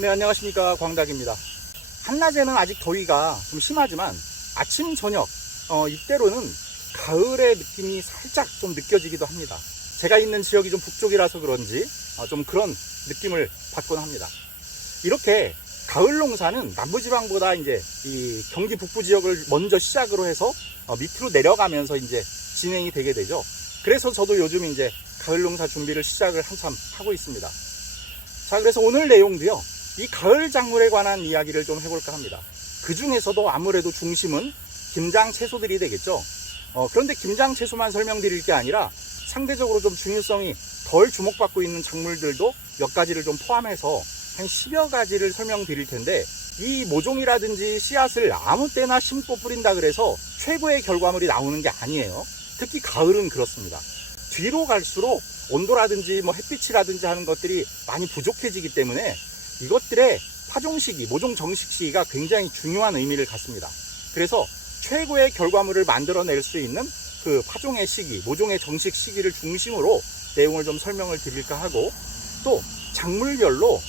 네, 안녕하십니까. 광닭입니다. 한낮에는 아직 더위가 좀 심하지만 아침, 저녁, 어, 이때로는 가을의 느낌이 살짝 좀 느껴지기도 합니다. 제가 있는 지역이 좀 북쪽이라서 그런지 어, 좀 그런 느낌을 받곤 합니다. 이렇게 가을 농사는 남부지방보다 이제 이 경기 북부 지역을 먼저 시작으로 해서 어, 밑으로 내려가면서 이제 진행이 되게 되죠. 그래서 저도 요즘 이제 가을 농사 준비를 시작을 한참 하고 있습니다. 자, 그래서 오늘 내용도요. 이 가을 작물에 관한 이야기를 좀 해볼까 합니다. 그 중에서도 아무래도 중심은 김장 채소들이 되겠죠. 어, 그런데 김장 채소만 설명드릴 게 아니라 상대적으로 좀 중요성이 덜 주목받고 있는 작물들도 몇 가지를 좀 포함해서 한 10여 가지를 설명드릴 텐데 이 모종이라든지 씨앗을 아무 때나 심고 뿌린다 그래서 최고의 결과물이 나오는 게 아니에요. 특히 가을은 그렇습니다. 뒤로 갈수록 온도라든지 뭐 햇빛이라든지 하는 것들이 많이 부족해지기 때문에 이것들의 파종 시기, 모종 정식 시기가 굉장히 중요한 의미를 갖습니다. 그래서 최고의 결과물을 만들어낼 수 있는 그 파종의 시기, 모종의 정식 시기를 중심으로 내용을 좀 설명을 드릴까 하고 또 작물별로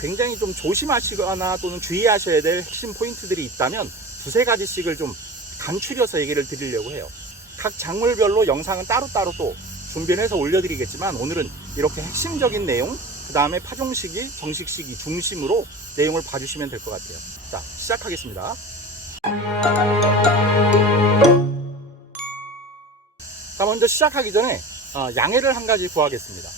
굉장히 좀 조심하시거나 또는 주의하셔야 될 핵심 포인트들이 있다면 두세 가지씩을 좀 간추려서 얘기를 드리려고 해요. 각 작물별로 영상은 따로따로 또 준비를 해서 올려드리겠지만 오늘은 이렇게 핵심적인 내용, 그 다음에 파종 시기, 정식 시기 중심으로 내용을 봐주시면 될 것 같아요. 자, 시작하겠습니다. 자, 먼저 시작하기 전에 어, 양해를 한 가지 구하겠습니다.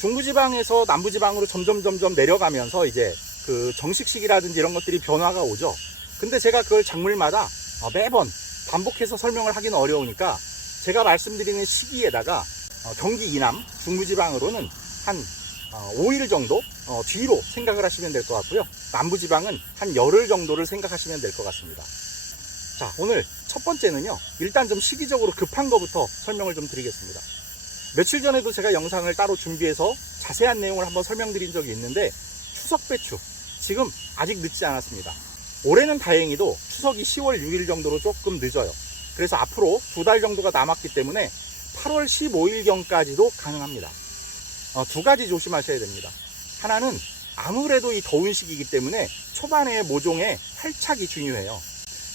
중부지방에서 남부지방으로 점점 점점 내려가면서 이제 그 정식 시기라든지 이런 것들이 변화가 오죠. 근데 제가 그걸 작물마다 어, 매번 반복해서 설명을 하기는 어려우니까 제가 말씀드리는 시기에다가 어, 경기 이남 중부지방으로는 한 5일 정도 어, 뒤로 생각을 하시면 될 것 같고요. 남부지방은 한 열흘 정도를 생각하시면 될 것 같습니다. 자, 오늘 첫 번째는요. 일단 좀 시기적으로 급한 것부터 설명을 좀 드리겠습니다. 며칠 전에도 제가 영상을 따로 준비해서 자세한 내용을 한번 설명드린 적이 있는데 추석 배추 지금 아직 늦지 않았습니다. 올해는 다행히도 추석이 10월 6일 정도로 조금 늦어요. 그래서 앞으로 두 달 정도가 남았기 때문에 8월 15일경까지도 가능합니다. 어, 두 가지 조심하셔야 됩니다. 하나는 아무래도 이 더운 시기이기 때문에 초반에 모종의 활착이 중요해요.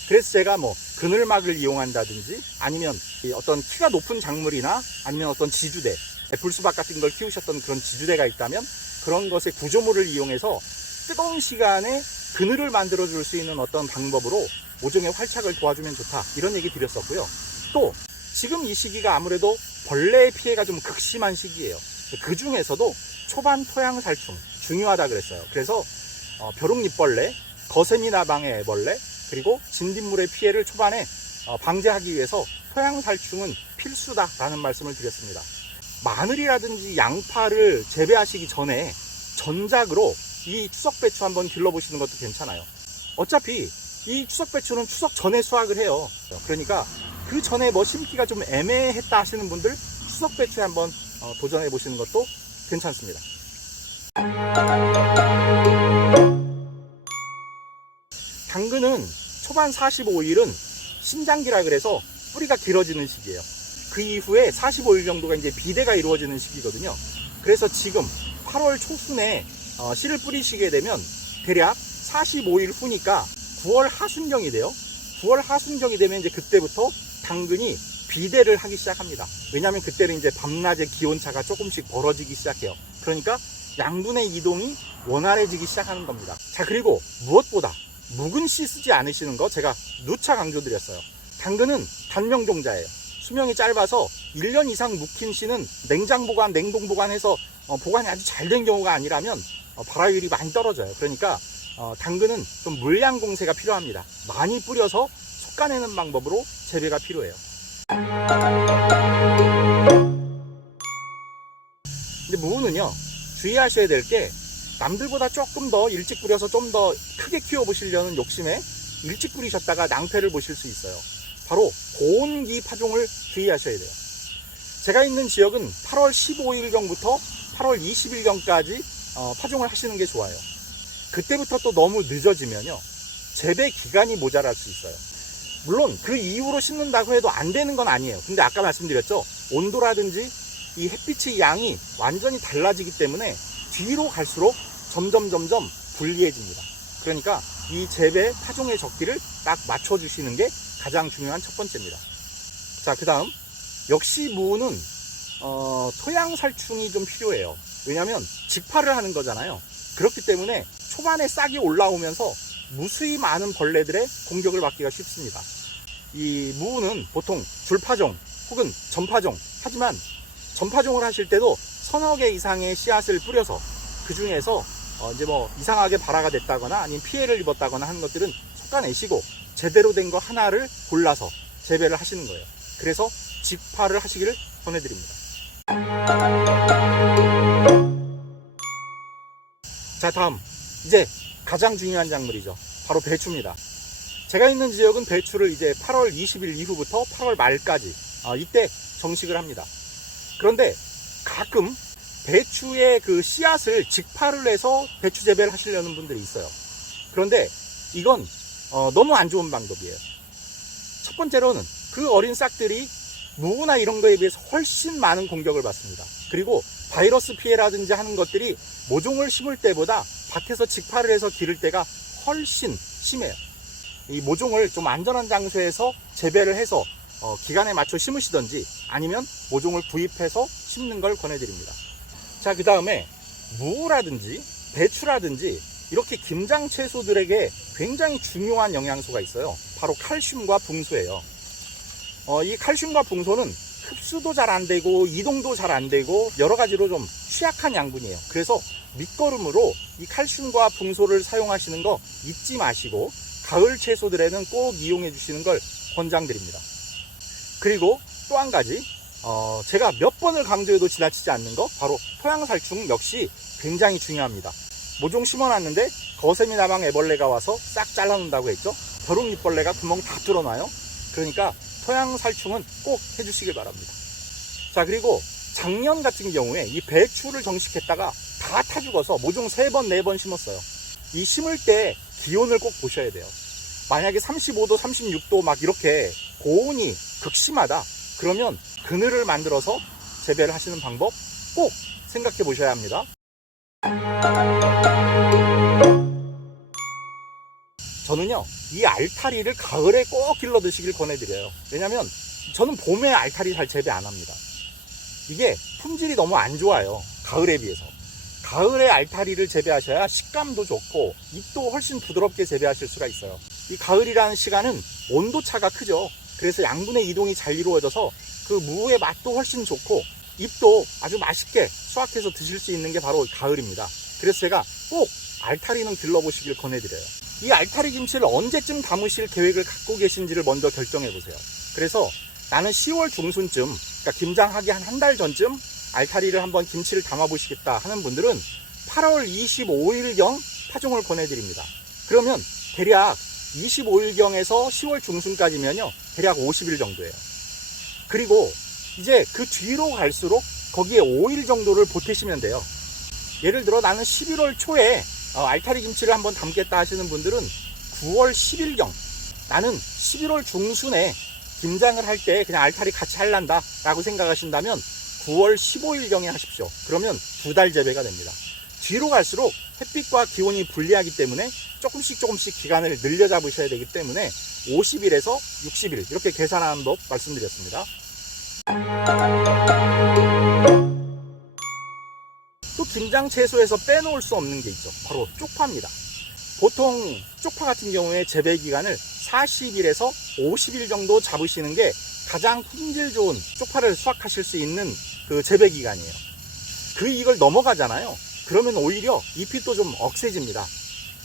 그래서 제가 뭐 그늘막을 이용한다든지 아니면 이 어떤 키가 높은 작물이나 아니면 어떤 지주대, 애플수박 같은 걸 키우셨던 그런 지주대가 있다면 그런 것의 구조물을 이용해서 뜨거운 시간에 그늘을 만들어 줄 수 있는 어떤 방법으로 모종의 활착을 도와주면 좋다. 이런 얘기 드렸었고요. 또 지금 이 시기가 아무래도 벌레의 피해가 좀 극심한 시기예요. 그 중에서도 초반 토양 살충 중요하다 그랬어요. 그래서 어, 벼룩잎벌레, 거세미나방의 애벌레, 그리고 진딧물의 피해를 초반에 어, 방지하기 위해서 토양 살충은 필수다라는 말씀을 드렸습니다. 마늘이라든지 양파를 재배하시기 전에 전작으로 이 추석 배추 한번 길러보시는 것도 괜찮아요. 어차피 이 추석 배추는 추석 전에 수확을 해요. 그러니까 그 전에 뭐 심기가 좀 애매했다 하시는 분들 추석 배추에 한번 어, 도전해 보시는 것도 괜찮습니다. 당근은 초반 45일은 신장기라 그래서 뿌리가 길어지는 시기예요. 그 이후에 45일 정도가 이제 비대가 이루어지는 시기거든요. 그래서 지금 8월 초순에 어, 씨를 뿌리시게 되면 대략 45일 후니까 9월 하순경이 돼요. 9월 하순경이 되면 이제 그때부터 당근이 비대를 하기 시작합니다. 왜냐하면 그때는 이제 밤낮의 기온차가 조금씩 벌어지기 시작해요. 그러니까 양분의 이동이 원활해지기 시작하는 겁니다. 자, 그리고 무엇보다 묵은 씨 쓰지 않으시는 거 제가 누차 강조드렸어요. 당근은 단명 종자예요. 수명이 짧아서 1년 이상 묵힌 씨는 냉장 보관, 냉동 보관해서 어, 보관이 아주 잘 된 경우가 아니라면 어, 발화율이 많이 떨어져요. 그러니까 어, 당근은 좀 물량 공세가 필요합니다. 많이 뿌려서 솎아내는 방법으로 재배가 필요해요. 근데 무는요 주의하셔야 될 게 남들보다 조금 더 일찍 뿌려서 좀 더 크게 키워보시려는 욕심에 일찍 뿌리셨다가 낭패를 보실 수 있어요. 바로 고온기 파종을 주의하셔야 돼요. 제가 있는 지역은 8월 15일경부터 8월 20일경까지 어, 파종을 하시는 게 좋아요. 그때부터 또 너무 늦어지면요 재배 기간이 모자랄 수 있어요. 물론 그 이후로 심는다고 해도 안 되는 건 아니에요. 근데 아까 말씀드렸죠. 온도라든지 이 햇빛의 양이 완전히 달라지기 때문에 뒤로 갈수록 점점 점점 불리해집니다. 그러니까 이 재배 파종의 적기를 딱 맞춰주시는 게 가장 중요한 첫 번째입니다. 자, 그 다음. 역시 무는, 어, 토양 살충이 좀 필요해요. 왜냐면 직파를 하는 거잖아요. 그렇기 때문에 초반에 싹이 올라오면서 무수히 많은 벌레들의 공격을 받기가 쉽습니다. 이 무는 보통 줄파종 혹은 전파종 하지만 전파종을 하실 때도 서너 개 이상의 씨앗을 뿌려서 그 중에서 어 이제 뭐 이상하게 발화가 됐다거나 아니면 피해를 입었다거나 하는 것들은 솎아내시고 제대로 된 거 하나를 골라서 재배를 하시는 거예요. 그래서 직파를 하시기를 권해드립니다. 자 다음 이제 가장 중요한 작물이죠. 바로 배추입니다. 제가 있는 지역은 배추를 이제 8월 20일 이후부터 8월 말까지 아, 이때 정식을 합니다. 그런데 가끔 배추의 그 씨앗을 직파를 해서 배추 재배를 하시려는 분들이 있어요. 그런데 이건 어, 너무 안 좋은 방법이에요. 첫 번째로는 그 어린 싹들이 무나 이런 거에 비해서 훨씬 많은 공격을 받습니다. 그리고 바이러스 피해라든지 하는 것들이 모종을 심을 때보다 밭에서 직파를 해서 기를 때가 훨씬 심해요. 이 모종을 좀 안전한 장소에서 재배를 해서 어, 기간에 맞춰 심으시던지 아니면 모종을 구입해서 심는 걸 권해드립니다. 자, 그 다음에 무라든지 배추라든지 이렇게 김장 채소들에게 굉장히 중요한 영양소가 있어요. 바로 칼슘과 붕소예요. 어, 이 칼슘과 붕소는 흡수도 잘 안 되고 이동도 잘 안 되고 여러 가지로 좀 취약한 양분이에요. 그래서 밑거름으로 이 칼슘과 붕소를 사용하시는 거 잊지 마시고 가을 채소들에는 꼭 이용해 주시는 걸 권장드립니다. 그리고 또 한 가지 어, 제가 몇 번을 강조해도 지나치지 않는 거 바로 토양살충 역시 굉장히 중요합니다. 모종 심어놨는데 거세미 나방 애벌레가 와서 싹 잘라놓는다고 했죠. 벼룩잎벌레가 구멍 다 뚫어놔요. 그러니까 토양 살충은 꼭 해주시길 바랍니다. 자 그리고 작년 같은 경우에 이 배추를 정식했다가 다 타 죽어서 모종 3번, 4번 심었어요. 이 심을 때 기온을 꼭 보셔야 돼요. 만약에 35도, 36도 막 이렇게 고온이 극심하다. 그러면 그늘을 만들어서 재배를 하시는 방법 꼭 생각해 보셔야 합니다. 저는요, 이 알타리를 가을에 꼭 길러 드시길 권해드려요. 왜냐면 저는 봄에 알타리 잘 재배 안 합니다. 이게 품질이 너무 안 좋아요. 가을에 비해서. 가을에 알타리를 재배하셔야 식감도 좋고 잎도 훨씬 부드럽게 재배하실 수가 있어요. 이 가을이라는 시간은 온도 차가 크죠. 그래서 양분의 이동이 잘 이루어져서 그 무의 맛도 훨씬 좋고 잎도 아주 맛있게 수확해서 드실 수 있는 게 바로 가을입니다. 그래서 제가 꼭 알타리는 길러보시길 권해드려요. 이 알타리 김치를 언제쯤 담으실 계획을 갖고 계신지를 먼저 결정해 보세요. 그래서 나는 10월 중순쯤, 그러니까 김장하기 한 한 달 전쯤 알타리를 한번 김치를 담아 보시겠다 하는 분들은 8월 25일경 파종을 권해드립니다. 그러면 대략 25일경에서 10월 중순까지면요, 대략 50일 정도예요. 그리고 이제 그 뒤로 갈수록 거기에 5일 정도를 보태시면 돼요. 예를 들어 나는 11월 초에 어, 알타리 김치를 한번 담겠다 하시는 분들은 9월 10일경 나는 11월 중순에 김장을 할 때 그냥 알타리 같이 할란다 라고 생각하신다면 9월 15일경에 하십시오. 그러면 두 달 재배가 됩니다. 뒤로 갈수록 햇빛과 기온이 불리하기 때문에 조금씩 조금씩 기간을 늘려 잡으셔야 되기 때문에 50일에서 60일 이렇게 계산하는 법 말씀드렸습니다. 또 김장 채소에서 빼놓을 수 없는 게 있죠. 바로 쪽파입니다. 보통 쪽파 같은 경우에 재배 기간을 40일에서 50일 정도 잡으시는 게 가장 품질 좋은 쪽파를 수확하실 수 있는 그 재배 기간이에요. 그 이걸 넘어가잖아요. 그러면 오히려 잎이 또 좀 억세집니다.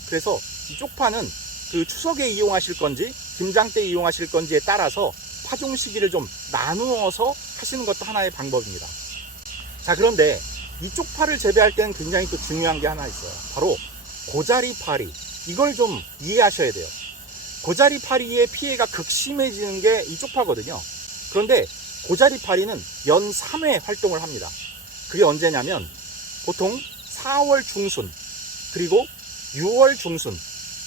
그래서 이 쪽파는 그 추석에 이용하실 건지 김장 때 이용하실 건지에 따라서 파종 시기를 좀 나누어서 하시는 것도 하나의 방법입니다. 자 그런데 이 쪽파를 재배할 때는 굉장히 또 중요한 게 하나 있어요. 바로 고자리 파리. 이걸 좀 이해하셔야 돼요. 고자리 파리의 피해가 극심해지는 게 이 쪽 파거든요. 그런데 고자리 파리는 연 3회 활동을 합니다. 그게 언제냐면 보통 4월 중순, 그리고 6월 중순,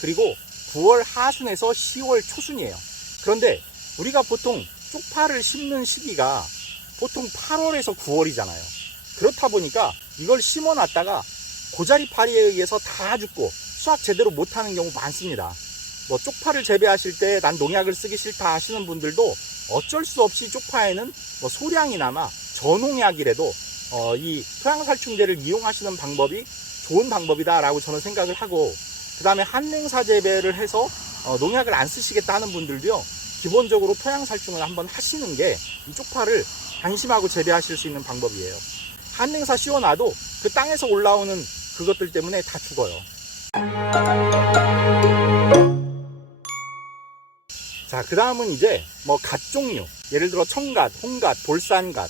그리고 9월 하순에서 10월 초순이에요. 그런데 우리가 보통 쪽파를 심는 시기가 보통 8월에서 9월이잖아요. 그렇다 보니까 이걸 심어 놨다가 고자리 파리에 의해서 다 죽고 수확 제대로 못하는 경우 많습니다. 뭐 쪽파를 재배하실 때 난 농약을 쓰기 싫다 하시는 분들도 어쩔 수 없이 쪽파에는 뭐 소량이나마 저농약이라도 어, 이 토양살충제를 이용하시는 방법이 좋은 방법이다라고 저는 생각을 하고 그 다음에 한냉사 재배를 해서 어, 농약을 안 쓰시겠다 하는 분들도요 기본적으로 토양살충을 한번 하시는 게 이 쪽파를 안심하고 재배하실 수 있는 방법이에요 한냉사 씌워놔도 그 땅에서 올라오는 그것들 때문에 다 죽어요 자, 그 다음은 이제 뭐 갓 종류. 예를 들어 청갓, 홍갓, 돌산갓.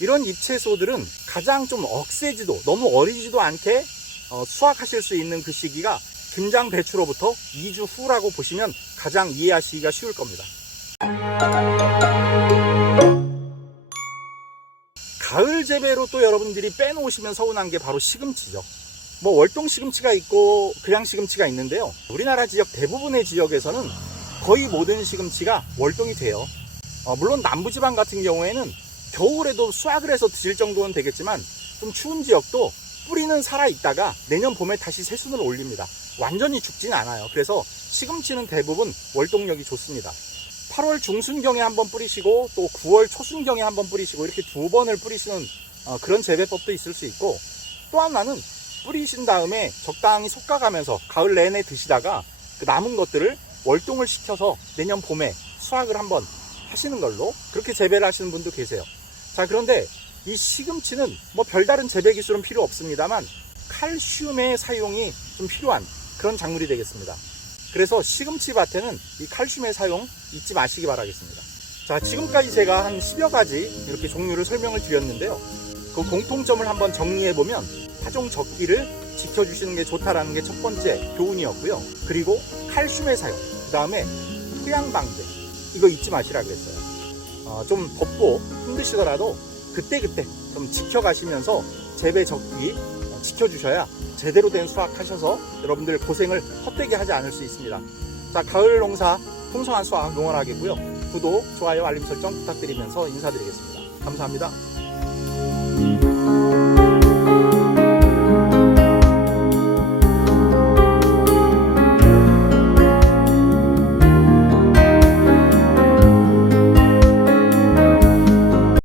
이런 잎채소들은 가장 좀 억세지도, 너무 어리지도 않게 어, 수확하실 수 있는 그 시기가 김장 배추로부터 2주 후라고 보시면 가장 이해하시기가 쉬울 겁니다. 가을 재배로 또 여러분들이 빼놓으시면 서운한 게 바로 시금치죠. 뭐 월동 시금치가 있고 그냥 시금치가 있는데요. 우리나라 지역 대부분의 지역에서는 거의 모든 시금치가 월동이 돼요. 어, 물론 남부지방 같은 경우에는 겨울에도 수확을 해서 드실 정도는 되겠지만 좀 추운 지역도 뿌리는 살아 있다가 내년 봄에 다시 새순을 올립니다. 완전히 죽진 않아요. 그래서 시금치는 대부분 월동력이 좋습니다. 8월 중순경에 한 번 뿌리시고 또 9월 초순경에 한 번 뿌리시고 이렇게 두 번을 뿌리시는 어, 그런 재배법도 있을 수 있고 또 하나는 뿌리신 다음에 적당히 솎아가면서 가을 내내 드시다가 그 남은 것들을 월동을 시켜서 내년 봄에 수확을 한번 하시는 걸로 그렇게 재배를 하시는 분도 계세요. 자, 그런데 이 시금치는 뭐 별다른 재배 기술은 필요 없습니다만 칼슘의 사용이 좀 필요한 그런 작물이 되겠습니다. 그래서 시금치 밭에는 이 칼슘의 사용 잊지 마시기 바라겠습니다. 자, 지금까지 제가 한 10여 가지 이렇게 종류를 설명을 드렸는데요. 그 공통점을 한번 정리해 보면 파종 적기를 지켜주시는 게 좋다라는 게 첫 번째 교훈이었고요. 그리고 칼슘의 사용, 그 다음에 토양 방제 이거 잊지 마시라 그랬어요. 어, 좀 덥고 힘드시더라도 그때그때 좀 지켜가시면서 재배 적기 어, 지켜주셔야 제대로 된 수확하셔서 여러분들 고생을 헛되게 하지 않을 수 있습니다. 자, 가을 농사 풍성한 수확 응원하겠고요. 구독, 좋아요, 알림 설정 부탁드리면서 인사드리겠습니다. 감사합니다.